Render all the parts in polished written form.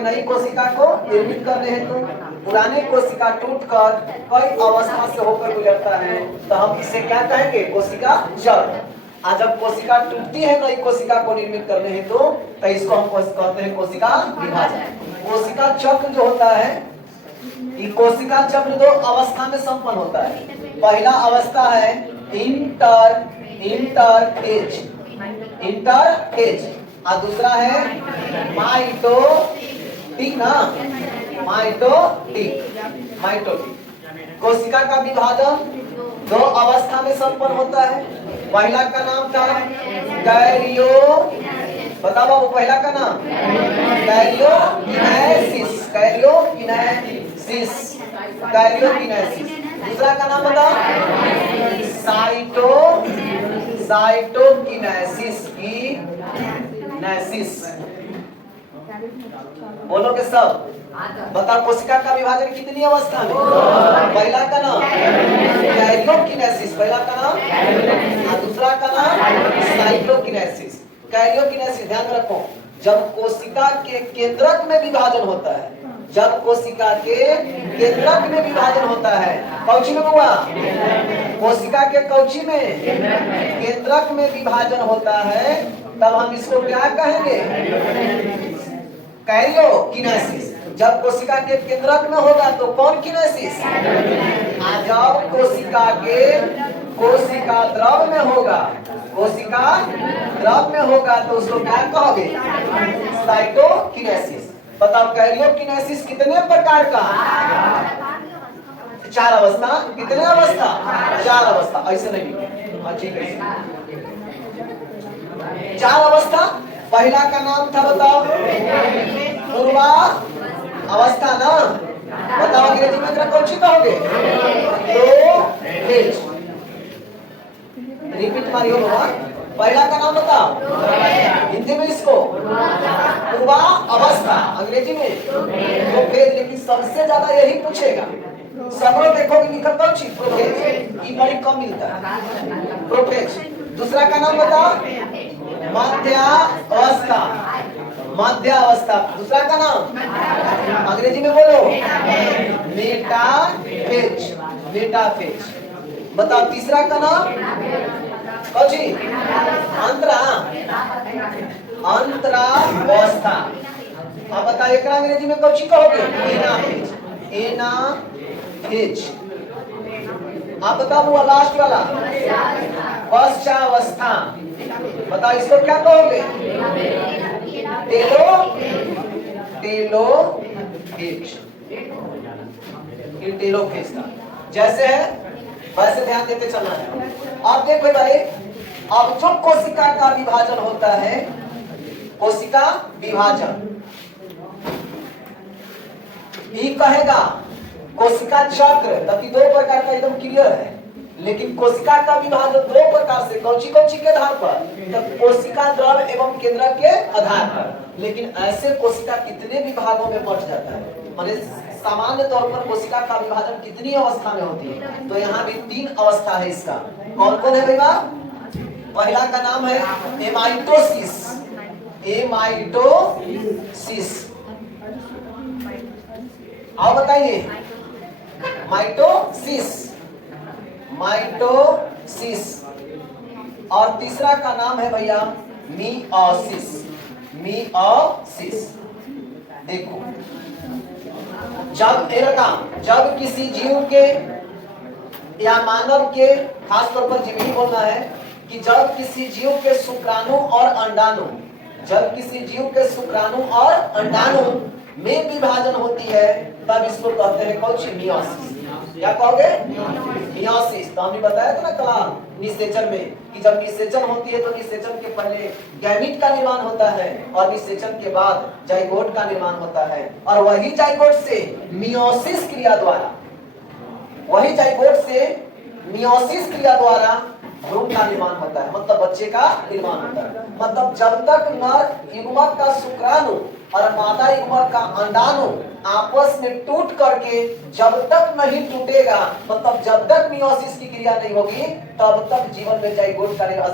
कोई नई कोशिका को निर्मित करने हेतु पुरानी कोशिका टूटकर कई अवस्था से होकर गुजरता है तो हम इसे क्या कहेंगे? कोशिका चक्र। आज जब कोशिका टूटती है नई कोशिका को निर्मित करने हेतु तो इसको हम कहते हैं कोशिका विभाजन। कोशिका चक्र जो होता है, ये कोशिका चक्र दो अवस्था में संपन्न होता है। पहला अवस्था है इंटरफेज और दूसरा है माइटोटिक ना, माइटोटिक। कोशिका का विभाजन दो अवस्था में संपन्न होता है। पहला का नाम था कैरियो, बताओ बाबू पहला का नाम कैरियोकिनेसिस। दूसरा का नाम बताओ साइटोकिनेसिस। बोलोगे सब? बताओ कोशिका का विभाजन कितनी अवस्था में? पहला का नाम कैरियोकिनेसिस, पहला का नाम, और दूसरा का नाम साइटोकिनेसिस। कैरियोकिनेसिस ध्यान रखो, जब कोशिका के केंद्रक में विभाजन होता है, जब कोशिका के केंद्रक में विभाजन होता है, कौची में हुआ? कोशिका के कौची में? केंद्रक में विभाजन होता है, तब हम इसको क्या कहेंगे? कैरियोकिनेसिस। जब कोशिका के केंद्रक में होगा तो कौन किनेसिस? जब कोशिका के द्रव में होगा, कोशिका द्रव में होगा तो उसको क्या कहोगे? साइटोकिनेसिस। बताओ कैरियोकिनेसिस कितने प्रकार का? 4 अवस्था। कितने अवस्था? 4 अवस्था। ऐसे नहीं, ठीक है, 4 अवस्था। पहला का नाम था बताओ पूर्वा अवस्था ना, बताओ अंग्रेजी में कौन सी कहोगे? प्रोफेज। रिपीट मारियो बाबा, पहला का नाम बताओ, हिंदी में इसको पूर्वा अवस्था, अंग्रेजी में प्रोफेज। लेकिन सबसे ज्यादा यही पूछेगा, सब देखोगे लिखा कौन सी? प्रोफेज। ये बड़ी कम मिलता है, प्रोफेज। दूसरा का नाम बताओ मध्यावस्था, मध्यावस्था। दूसरा का नाम अंग्रेजी में बोलो मेटाफेज, मेटाफेज। बताओ तीसरा का नाम कौची? अंतरावस्था। अब बताओ एक अंग्रेजी में कौची कहोगे? Anaphase, anaphase. आप बताओ वो लास्ट वाला पश्चावस्था, बताओ इसको क्या कहोगे? टेलोफेज था। जैसे है वैसे ध्यान देते चलना है। अब देखो भाई, अब जो कोशिका का विभाजन होता है, कोशिका विभाजन, ये कहेगा कोशिका चक्र, तभी 2 प्रकार का एकदम क्लियर है। लेकिन कोशिका का विभाजन 2 प्रकार से, कौची के आधार पर? तो कोशिका द्रव एवं केंद्रक के आधार पर। लेकिन ऐसे कोशिका कितने विभागों में बंट जाता है? माने सामान्य तौर पर कोशिका का विभाजन कितनी अवस्था में होती है? तो यहाँ भी 3 अवस्था है इसका। कौन कौन है भैया? पहला का नाम है एमाइटोसिस, एमाइटोसिस। आओ बताइए, माइटोसिस, माइटोसिस। और तीसरा का नाम है भैया मियोसिस, मियोसिस। देखो, जब किसी जीव के या मानव के, खासतौर पर जीव ही बोलना है, कि जब किसी जीव के शुक्राणु और अंडाणु, जब किसी जीव के शुक्राणु और अंडाणु में विभाजन होती है, तब इसको कहते हैं कौन? मियोसिस। क्या कहोगे? मियोसिस। तो हमने बताया था ना कल निषेचन में, कि जब निषेचन होती है तो निषेचन के पहले गैमीट का निर्माण होता है और निषेचन के बाद जाइगोट का निर्माण होता है, और वही जाइगोट से मियोसिस क्रिया द्वारा, वही जाइगोट से मियोसिस क्रिया द्वारा भ्रूण का निर्माण होता है, मतलब बच्चे का निर्माण होता है। मतलब जब तक नर युग्मक का शुक्राणु और मादा युग्मक का अंडाणु आपस में टूट करके जब तक नहीं टूटेगा, मतलब जब तक मियोसिस की क्रिया नहीं होगी, तब तक जीवन में जाइगोट का निर्माण,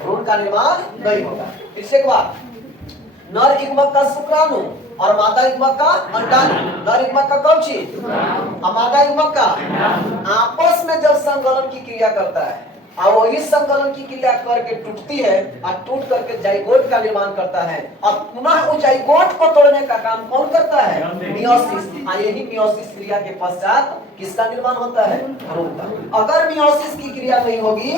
भ्रूण का निर्माण नहीं होगा। फिर से एक बार, नर युग्मक का शुक्राणु और मादा युग्मक का अंडाणु, नर युग्मक का कौन चीज, मादा युग्मक का आपस में जब संकलन की क्रिया करता है और वही संकलन की क्रिया करके टूटती है और टूट करके जाइगोट का निर्माण करता है और पुनः उस जाइगोट को तोड़ने का काम कौन करता है, मियोसिस। यही मियोसिस क्रिया के पश्चात किसका निर्माण होता है, भ्रूण का। अगर मियोसिस की क्रिया नहीं होगी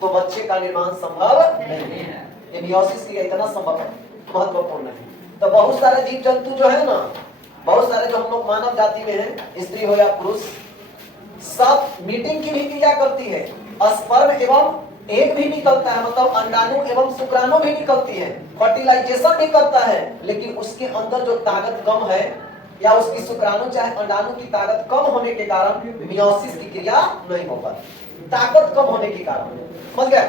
तो बच्चे का निर्माण संभव नहीं है। ये मियोसिस क्रिया इतना संभव है, महत्वपूर्ण है। तो बहुत सारे जीव जंतु जो है ना, बहुत सारे जो हम लोग मानव जाति में है, स्त्री हो या पुरुष, सब मीटिंग की भी क्रिया करती है। स्पर्म एवं एग भी निकलता है, मतलब अंडाणु एवं शुक्राणु भी निकलती है, फर्टिलाइजेशन भी करता है, लेकिन उसके अंदर जो ताकत कम है या उसकी शुक्राणु चाहे अंडाणु की ताकत कम होने के कारण मियोसिस की क्रिया नहीं हो पाती, ताकत कम होने के कारण। समझ गए?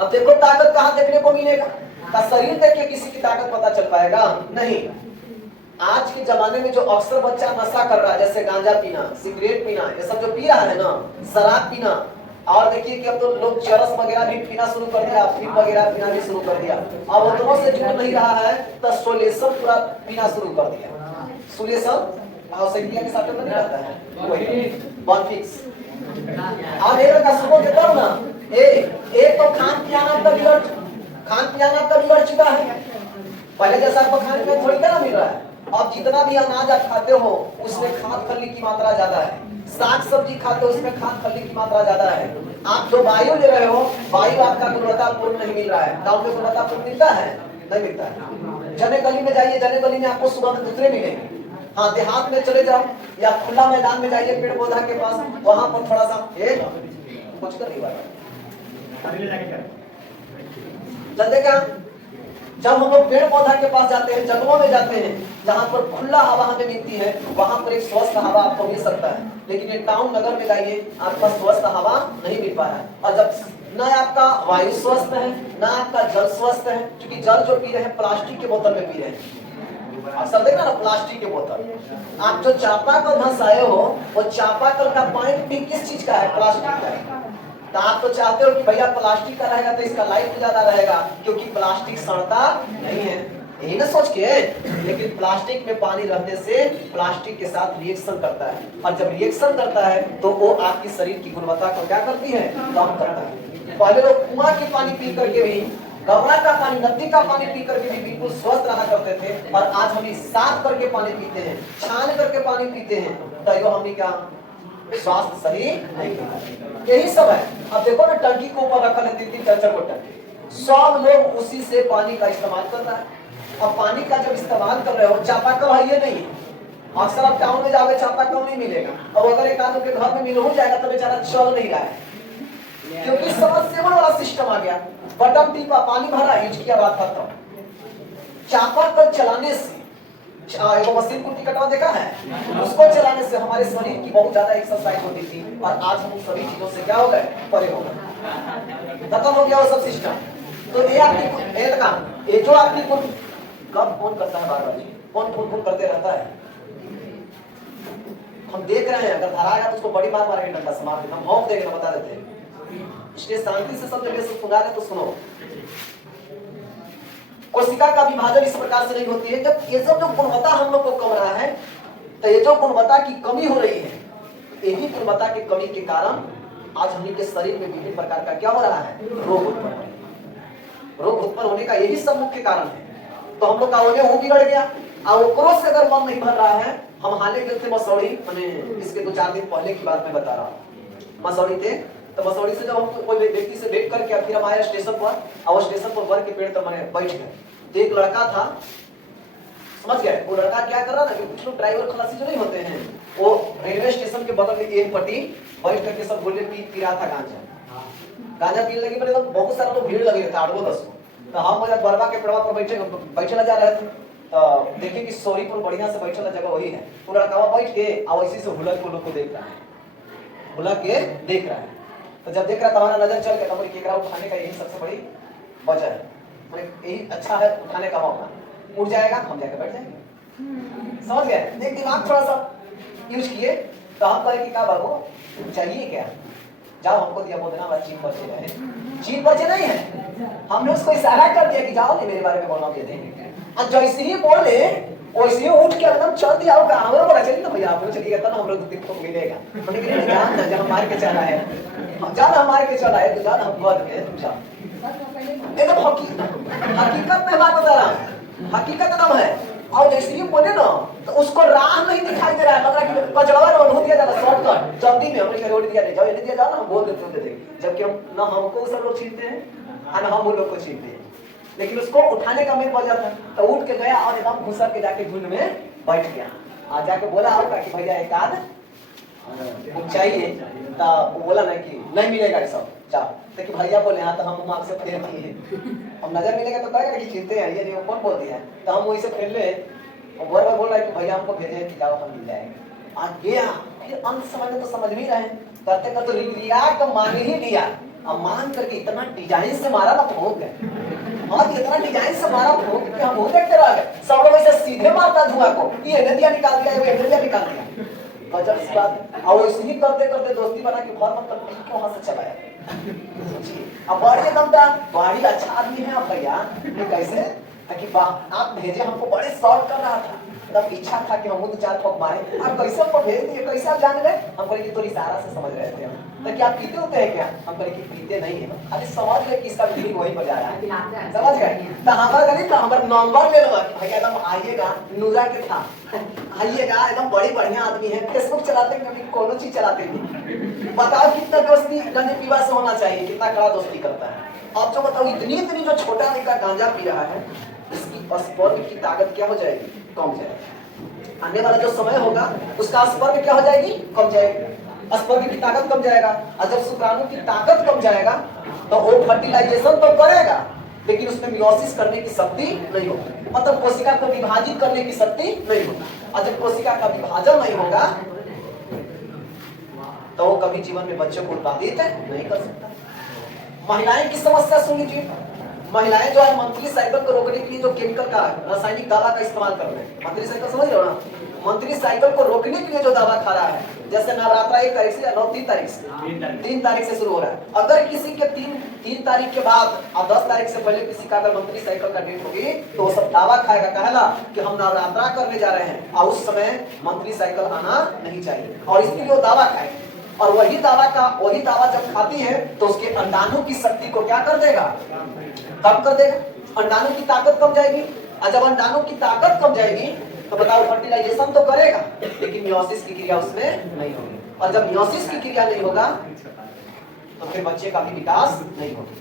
अब देखो ताकत कहाँ देखने को मिलेगा? का शरीर देख के किसी की ताकत पता चल पाएगा? नहीं। आज के जमाने में जो अक्सर बच्चा नशा कर रहा है, जैसे गांजा पीना, सिगरेट पीना, ये सब जो पी रहा है ना, शराब पीना, और देखिए कि अब तो लोग चरस वगैरह भी पीना शुरू कर दिया, अफीम वगैरह पीना भी शुरू कर दिया। अब उतनों से जुड़ नहीं रहा है तो सोलेशन पूरा पीना शुरू कर दिया। सोलेशन और संख्या के साथ में नहीं रहता है, वही वन फिक्स। अब एक का सुबह के तब ना एक तो खान पियाना का बिगड़ चुका है। पहले जैसा आपको खाने में थोड़ी क्या मिल रहा है। अब जितना भी अनाज आप खाते हो उसमें खाद खल्ली की मात्रा ज्यादा है, साग सब्जी खाते हो उसमें खाद खल्ली की मात्रा ज्यादा है। आप जो वायु ले रहे हो, वायु आपका गुणवत्तापूर्ण नहीं मिल रहा है। गाँव में गुणवत्तापूर्ण मिलता है? नहीं मिलता है। जने गली में जाइए, जने गली में आपको सुगंध दूसरे मिलेंगे। हाँ, देहात में चले जाओ या खुला मैदान में जाइए पेड़ पौधा के पास, वहां पर थोड़ा सा कुछ कर नहीं चलते क्या। जब हम लोग पेड़ पौधा के पास जाते हैं, जंगलों में जाते हैं, जहाँ पर खुला हवा हमें मिलती है, वहां पर एक स्वस्थ हवा आपको मिल सकता है। लेकिन ये टाउन नगर में जाइए, आपका स्वस्थ हवा नहीं मिल पा रहा है। और जब न आपका वायु स्वस्थ है, न आपका जल स्वस्थ है, क्योंकि जल जो पी रहे हैं प्लास्टिक के बोतल में पी रहे हैं। अक्सर देखना ना, प्लास्टिक के बोतल। आप जो चापाकल धंसाए हो, वो चापाकल का पाइप भी किस चीज का है? प्लास्टिक का है। तो आप तो चाहते हो कि भैया प्लास्टिक का रहेगा तो इसका लाइफ ज्यादा रहेगा, क्योंकि प्लास्टिक सड़ता नहीं है, यही ना सोच के। लेकिन प्लास्टिक में पानी रहने से प्लास्टिक के साथ रिएक्शन करता है, और जब रिएक्शन करता है तो वो आपकी शरीर की गुणवत्ता को क्या करती है? कम करता है। पहले लोग कुआं के पानी पी करके भी, गंगा का पानी, नदी का पानी पी करके भी बिल्कुल स्वस्थ रहा करते थे, और आज हम साफ करके पानी पीते हैं, छान करके पानी पीते हैं, तो हमने क्या स्वास्थ्य शरीर नहीं। यही सब है। अब देखो ना, टंकी के ऊपर रखा है 3-3 4-4 को टंकी, सब लोग उसी से पानी का इस्तेमाल कर रहा है। अब पानी का जब इस्तेमाल कर रहे हो, चापाकल है ये नहीं। अक्सर आप टाउन में जाओगे चापाकल नहीं मिलेगा, और अगर एक आदमी के घर में मिल हो जाएगा तो बेचारा चल नहीं रहा है, क्योंकि सबमर्सिबल वाला सिस्टम आ गया। बटन टीपा, पानी भरा, यूज किया, बात खत्म। चापाकल चलाने से एगो मशीन को टिकटवा देखा है, उसको चलाने से हमारे शरीर की बहुत ज्यादा एक्सरसाइज होती थी, और आज हम सभी चीजों से क्या हो गए? परे हो गए, खत्म हो गया वो सब सिस्टम। तो ये आपकी ये जो आपकी कब फोन करता है, बार-बार फोन करते रहता है। हम देख रहे हैं, अगर धराएगा तो उसको बड़ी बात मारेंगे, डंडा से मार देना, हम भौंक देंगे, बता देते हैं। इसलिए शांति से सब जगह से सुना रहे तो सुनो। कोशिका का विभाजन इस प्रकार से नहीं होती है। जब ये सब जो गुणवत्ता हम लोग को कम रहा है, तो ये जो गुणवत्ता की कमी हो रही है, यही गुणवत्ता की कमी के कारण आज हम के शरीर में विभिन्न प्रकार का क्या हो रहा है? रोग उत्पन्न होने का यही सब मुख्य कारण है। तो हम लोग का वो बिगड़ गया, और ओकरों से अगर मन नहीं भर रहा है। हम हाले गए थे मसौड़ी, मैंने इसके 2-4 दिन पहले की बात में बता रहा हूँ। मसौड़ी थे, तो मसौड़ी से जब हम कोई व्यक्ति से भेंट करके फिर हम आए स्टेशन पर, और स्टेशन पर बर के पेड़ पर मैंने बैठ गए। तो एक लड़का था, समझ गए? वो लड़का क्या कर रहा था कि कुछ लोग ड्राइवर खलासी जो नहीं होते हैं, वो रेलवे स्टेशन के बगल में एक पट्टी बैठ करके सब गोले पी रहा था गांजा पीने लगी। पहले तो बहुत सारे लोग भीड़ लगे थे, 8-10 को। तो हम बरवा के पेड़वा पर बैठे जा रहे थे, तो देखे कि सॉरी पर बढ़िया से बैठे जगह वही है। वो लड़का बैठ के इसी से हुलक को लोग को देख रहा है, हुलक के देख रहा है। तो जब देख रहा था, हमारा नजर चल गया, तो केकड़ा उठाने का यही सबसे बड़ी वजह है, यही अच्छा है उठाने का मौका। उठ जाएगा, हम जाकर बैठ जाएंगे। समझ गए? एक दिमाग थोड़ा सा यूज किए, तो हम कहे कि क्या बाबू चाहिए क्या? जाओ, हमको दिया बोलना बस चीन बचे रहे। चीन बचे नहीं है, हमने उसको इशारा कर दिया कि जाओ, नहीं मेरे बारे में बोलना दे देंगे। और जैसे ही बोले वैसे ही उठ के एकदम चल दिया होगा। हमारा बोला चलिए ना भैया, आप लोग चलिएगा तब हम लोग देखो मिलेगा। हमने कहा जान ना, जब हमारे के चला है जान, हमारे के चला है तो जान, हम बहुत के एकदम हकीकत में बात बता रहा हूँ, हकीकत एकदम है। और जैसे ही बोले ना तो उसको राह नहीं दिखाई दे रहा है, लग रहा है कि कचड़वा रोड हो दिया जाता शॉर्टकट जल्दी में, हमने रोड दिया नहीं जाओ, ये दिया जाओ ना, हम बोल देते होते थे। जबकि हम ना हमको सब लोग छीनते हैं और ना हम वो लोग को छीनते हैं, लेकिन उसको उठाने का मेन वजह था। तो उठ के गया और एकदम घुसर के जाके झुंड में बैठ गया। आज जाके बोला होगा कि भैया एक आध चाहिए, तो वो बोला ना कि नहीं मिलेगा ये सब, जाओ। तो कि भैया बोले हाँ, तो हम आपसे फेर किए, हम नजर मिलेगा तो कहेगा कि चिंते हैं ये नहीं, कौन बोल दिया। तो हम वही से फेर ले, बोल रहा है कि भैया हमको भेजे कि जाओ हम मिल जाएंगे। आज गया, फिर अंत समय में तो समझ भी रहे, करते करते रिया का मान ही लिया। अब मान करके इतना डिजाइन से मारा ना भोग गए, और इतना डिजाइन से मारा भोग कि हम वो देखते रह गए। सब लोग ऐसे सीधे मारता धुआं को, ये नदिया निकाल दिया, ये नदिया निकाल दिया, गजब सी बात। और इसी करते करते दोस्ती बना के घर मतलब पी के वहां से चला आया। अब बड़ी एकदम था, बड़ी अच्छा आदमी है आप भैया, कैसे ताकि आप भेजे, हमको बड़े शॉर्ट कर रहा था, तब इच्छा था कि हम तो चार ठोक मारे, आप कैसे हमको भेज दिए, कैसे आप जान गए। हम बोले कि तो इशारा से समझ रहे थे हम, तो क्या आप पीते होते हैं क्या। हम बोले कि पीते नहीं है, अरे समझ गए कि इसका फीलिंग वहीं पर जा रहा है, समझ गए। तो हमारा गरीब था, हमारा नंबर ले लो भैया, एकदम आइएगा, नूरा के था, आइएगा, एकदम बड़ी बढ़िया आदमी है, फेसबुक चलाते हैं, कभी कोनो चीज चलाते नहीं। बताओ कितना दोस्ती गंजे पीवा से होना चाहिए, कितना कड़ा दोस्ती करता है। अब जो बताओ इतनी जो छोटा लड़का गांजा पी रहा है, इसकी स्पर्म की ताकत क्या हो जाएगी, कम जाएगी। आने वाला जो समय होगा उसका स्पर्म क्या हो जाएगी, कम जाएगी, स्पर्म की ताकत कम जाएगा। और जब शुक्राणु की ताकत कम जाएगा तो वो फर्टिलाइजेशन तो करेगा, लेकिन उसमें मियोसिस करने की शक्ति नहीं होगी, मतलब कोशिका को विभाजित करने की शक्ति नहीं होगी। और जब कोशिका का विभाजन नहीं होगा तो वो कभी जीवन में बच्चे को उत्पादित नहीं कर सकता। महिलाएं की समस्या सुन लीजिए। महिलाएं जो है मंथली साइकिल को रोकने के लिए जो केमिकल का रासायनिक दवा का इस्तेमाल कर रहे हैं, मंथली साइकिल समझ रहे हो ना, मंथली साइकिल को रोकने के लिए जो दवा खा रहा है, जैसे नवरात्रा 1 तारीख से या 3 तारीख से 3 तारीख से शुरू हो रहा है। अगर किसी के 3 तारीख के बाद और 10 तारीख से पहले किसी का अगर मंथली साइकिल का डेट होगी तो वो सब दावा खाएगा, कहेगा कि हम नवरात्रा करने जा रहे हैं और उस समय मंथली साइकिल आना नहीं चाहिए, और इसके लिए वो दावा खाएगा। और वही दावा जब खाती है तो उसके अंडाणु की शक्ति को क्या कर देगा, कम कर देगा, अंडाणु की ताकत कम जाएगी। और जब अंडाणु की ताकत कम जाएगी तो बताओ फर्टिलाइजेशन तो करेगा, लेकिन मियोसिस की क्रिया उसमें नहीं होगी। और जब मियोसिस की क्रिया नहीं होगा तो फिर बच्चे का भी विकास नहीं होगा।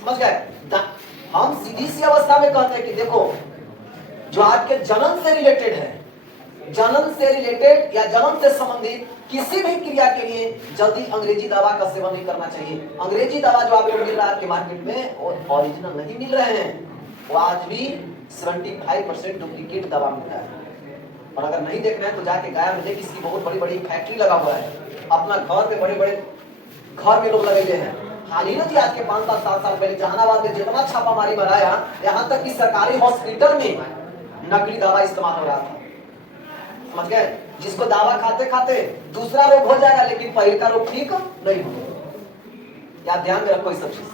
समझ गए। हम सीधी सी अवस्था में कहते हैं कि देखो, जो आपके जन्म से रिलेटेड है, जन्म से रिलेटेड या जन्म से संबंधित किसी भी क्रिया के लिए जल्दी अंग्रेजी दवा का सेवन नहीं करना चाहिए। अंग्रेजी दवा जो आपको मिल रहा है आपके मार्केट में वो ओरिजिनल नहीं मिल रहे हैं, वो आज भी 75% डुप्लीकेट दवा मिलता है। और अगर नहीं देखना है तो जाके गया में देख, इसकी बहुत बड़ी बड़ी फैक्ट्री लगा हुआ है, अपना घर में बड़े बड़े घर में लोग लगे हैं। हाल ही में आज के 5-7 साल पहले जहानाबाद में जितना छापामारी बनाया, यहाँ तक कि सरकारी हॉस्पिटल में नकली दवा इस्तेमाल हो रहा था। समझ गए। जिसको दवा खाते खाते दूसरा रोग हो जाएगा लेकिन पहले का रोग ठीक नहीं होगा। याद ध्यान में रखो इस सब चीज।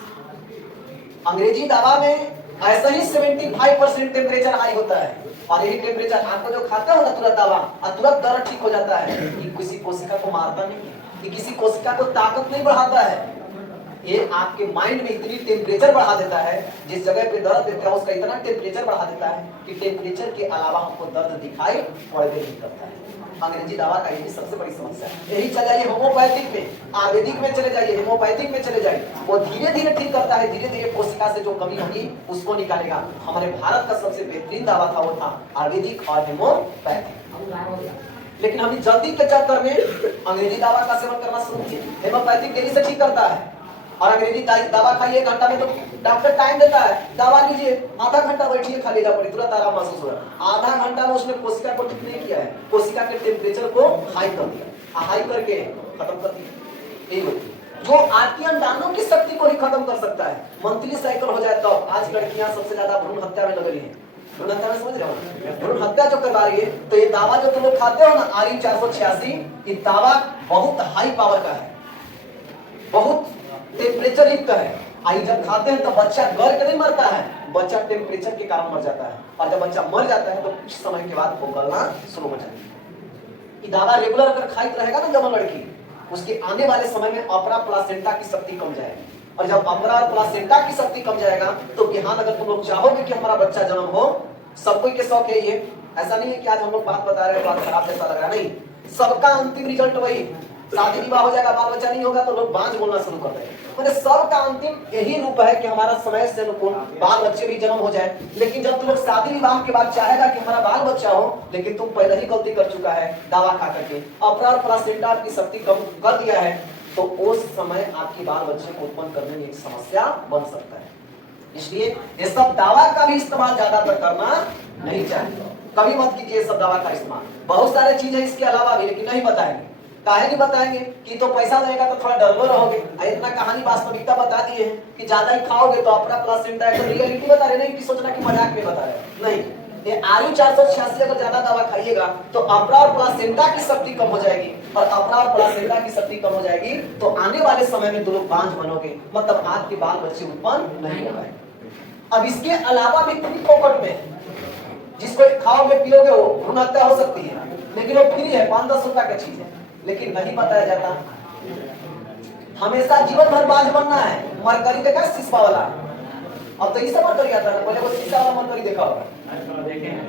अंग्रेजी दवा में ऐसा ही 75% टेम्परेचर हाई होता है, और यही टेम्परेचर आपको जो खाते हो ना तुरंत दवा और तुरंत दर्द ठीक हो जाता है। ये किसी कोशिका को मारता नहीं है, ये किसी कोशिका को ताकत नहीं बढ़ाता है, ये आपके माइंड में इतनी टेम्परेचर बढ़ा देता है, जिस जगह पे दर्द देता है उसका इतना टेम्परेचर बढ़ा देता है कि टेम्परेचर के अलावा हमको दर्द दिखाई पड़े नहीं करता है। अंग्रेजी दवा का यही सबसे बड़ी समस्या है। यही चले जाइए होम्योपैथिक में, आयुर्वेदिक में चले जाइए, होम्योपैथिक में चले जाइए, वो धीरे धीरे ठीक करता है, धीरे धीरे कोशिका से जो कमी होगी उसको निकालेगा। हमारे भारत का सबसे बेहतरीन दवा था वो था आयुर्वेदिक और होम्योपैथिक। लेकिन हमने जल्दी के चक्कर में अंग्रेजी दवा का सेवन करना शुरू किया। होम्योपैथिक देरी से ठीक करता है और अंग्रेजी दवा खाइए 1 घंटा में, तो डॉक्टर टाइम देता है, दवा लीजिए, आधा घंटा बैठिए, खा लीजिए, पड़ी तुरंत आराम महसूस हो रहा है। आधा घंटा में उसने कोशिका को ठीक नहीं किया है, कोशिका के टेम्परेचर को हाई कर दिया, हाई करके खत्म कर दिया। यही होती है जो आपकी अंडाणु की शक्ति को ही खत्म कर सकता है। मंथली साइकिल हो जाए तो आज लड़कियां सबसे ज्यादा भ्रूण हत्या में लग रही है। भ्रूण हत्या में समझ रहे हो, भ्रूण हत्या जो करवा रही है, तो ये दावा जो तुम लोग खाते हो ना RU 486, ये दावा बहुत हाई पावर का है, बहुत टेम्परेचर युक्त है, आई जब खाते हैं तो बच्चा गल के नहीं मरता है, बच्चा टेम्परेचर के कारण मर जाता है, और जब बच्चा मर जाता है तो कुछ समय के बाद वो गलना शुरू हो जाती है। दवा रेगुलर अगर खाई रहेगा ना जब लड़की, उसके आने वाले समय में अपरा प्लासेंटा की शक्ति कम जाएगी, और जब अपरा प्लासेंटा की शक्ति कम जाएगा तो बिहान अगर तुम लोग चाहोगे कि हमारा बच्चा जन्म हो, सब कोई के शौक है ये, ऐसा नहीं है कि आज हम लोग बात बता रहे हैं बात खराब जैसा लग रहा, नहीं, सबका अंतिम रिजल्ट वही, शादी विवाह हो जाएगा, बाल बच्चा नहीं होगा तो लोग बांझ बोलना शुरू कर देंगे। मतलब सबका अंतिम यही रूप है कि हमारा समय से अनुकूल बाल बच्चे भी जन्म हो जाए। लेकिन जब तुम लोग शादी विवाह के बाद चाहेगा कि हमारा बाल बच्चा हो, लेकिन तुम पहले ही गलती कर चुका है, दवा खा करके अपना प्लासेंटा की शक्ति कम कर दिया है, तो उस समय आपकी बाल बच्चे को उत्पन्न करने में एक समस्या बन सकता है। इसलिए ये सब दवा का भी इस्तेमाल ज्यादातर करना नहीं चाहिए, कभी मत कीजिए सब दवा का इस्तेमाल। बहुत सारे चीज है इसके अलावा भी, लेकिन नहीं बताएंगे। काहे नहीं बताएंगे कि तो पैसा देगा तो थोड़ा डरलो रहोगे, इतना कहानी वास्तविकता बता दिए हैं कि ज्यादा ही खाओगे तो अपना प्लासेंटा है, तो रियलिटी बता रहे, नहीं कि सोचना कि मजाक में बता रहे, नहीं। ये आयु 486 अगर ज्यादा दवा खाइएगा तो अपना और प्लासेंटा की शक्ति कम हो जाएगी, और अपना और प्लासेंटा की शक्ति कम हो जाएगी तो आने वाले समय में तुम लोग बांझ बनोगे, मतलब आपके बाल बच्चे उत्पन्न नहीं हो पाएंगे। अब इसके अलावा भी फ्री फोकट में जिसको खाओगे पियोगे वो भ्रूण हत्या हो सकती है, लेकिन वो फ्री है, 5-10 रुपया का चीज है, लेकिन नहीं बताया जाता। हमेशा जीवन भर बांझ बनना है। मरकरी देखा शीशा वाला, अब तो ये सब मरकरी आता है, पहले वो शीशा वाला मरकरी देखा होगा,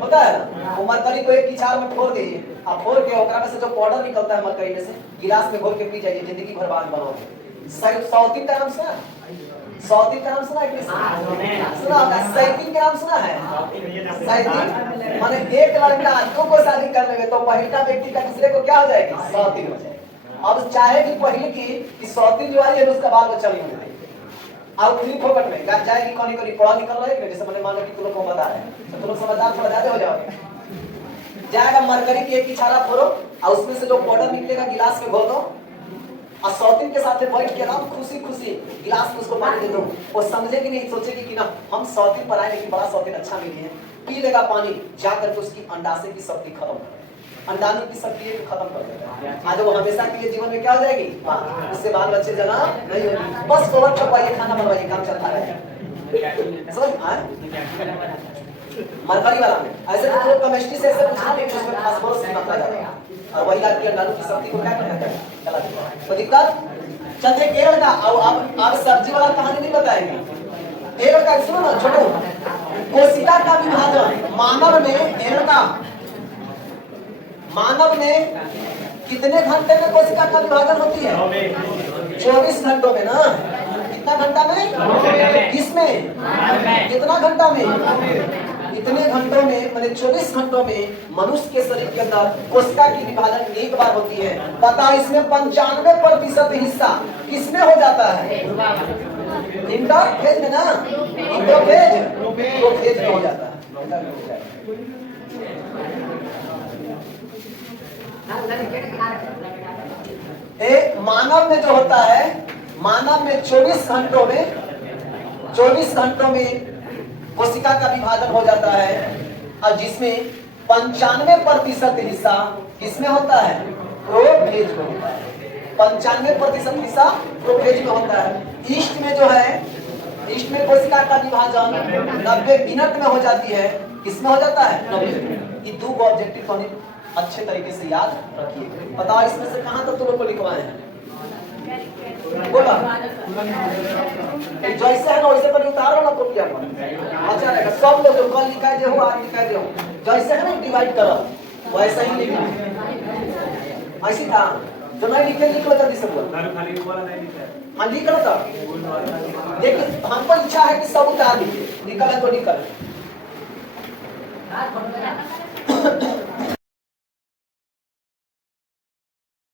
होता है ना, वो मरकरी को एक किचार में फोड़ दीजिए, आप फोड़ के ओकरा में से जो पाउडर निकलता है मरकरी में से गिलास में घोल के पी जाइए, जिंदगी भर बांझ बनोगे। सौतीन का नाम सुना, सौतीन का नाम सुना है, सुना होगा, सैतीन का नाम सुना है, सैतीन माने एक लड़का दो को शादी कर लेंगे तो पहिला व्यक्ति का दूसरे को क्या हो जाएगी, सौतीन हो जाएगी। अब चाहे कि पहले की सौतीन जो आई है उसका बाल बच्चा नहीं होगा, अब फ्री फोकट में लग जाएगी, कौन कौन पढ़ा निकल रहा है, जैसे मैंने मान लो कि तुम लोग को बता रहे हैं तो तुम लोग समझदार थोड़ा ज्यादा हो जाओगे। जाएगा मरकरी की एक इशारा फोड़ो और उसमें से जो पाउडर निकलेगा गिलास में घोल दो, और सौतीन के साथ बैठ के आराम खुशी खुशी गिलास में उसको पानी दे दो, वो समझे कि नहीं, सोचेगी कि ना हम सौतीन पर आए लेकिन बड़ा सौतीन अच्छा मिली है, पी लेगा पानी, जाकर के उसकी अंडाशय की शक्ति खत्म कर देगा, अंडाणु की शक्ति खत्म कर देगा। आज वो हमेशा के लिए जीवन में क्या हो जाएगी, उससे बाल बच्चे जना नहीं होगी, बस ओवर छपाइए, खाना बनवाइए, काम चलता रहेगा। समझ आए मरकरी वाला में ऐसे तो लोग केमिस्ट्री से ऐसे पूछा नहीं, उसमें फास्फोरस की मात्रा ज्यादा है, और वही आपकी अंडाणु की शक्ति को क्या करना है, गलत। तो दिक्कत चलते केरल का, अब सब्जी वाला कहानी नहीं बताएंगे, केरल का सुनो ना छोटो, कोशिका का विभाजन मानव में कितने घंटे में कोशिका का विभाजन होती है, 24 घंटों में ना, कितना घंटा में, किसमें, कितना घंटा में, इतने घंटों में, मैंने 24 घंटों में मनुष्य के शरीर के अंदर कोशिका की विभाजन एक बार होती है। पता इसमें 95% हिस्सा किसमें हो जाता है, इंटरफेज में ना, इंटरफेज में हो जाता है। मानव में जो होता है, मानव में 24 घंटों में कोशिका का विभाजन हो जाता है, और जिसमें 95% हिस्सा किसमें होता है, प्रोफेज में होता है, 95% हिस्सा प्रोफेज में होता है। ईस्ट में जो है, ईस्ट में कोशिका का विभाजन 90 मिनट में हो जाती है, किसमें हो जाता है, 90 मिनट। ये दो ऑब्जेक्टिव अच्छे तरीके से याद रखिए। बताओ इसमें से कहां तक तुम लोग को लिखवाए हैं, बोला जैसे है ना वैसे पर उतारो ना कॉपी पर, अच्छा रहेगा। सब लोग जो कल लिखा है, हो आज लिखा है, जैसे है ना डिवाइड करो वैसा ही लिखना, ऐसी था जो नहीं लिखे लिख लो जल्दी से, हाँ लिख लो था, लेकिन हमको इच्छा है कि सब उतार दीजिए, निकल है तो निकल।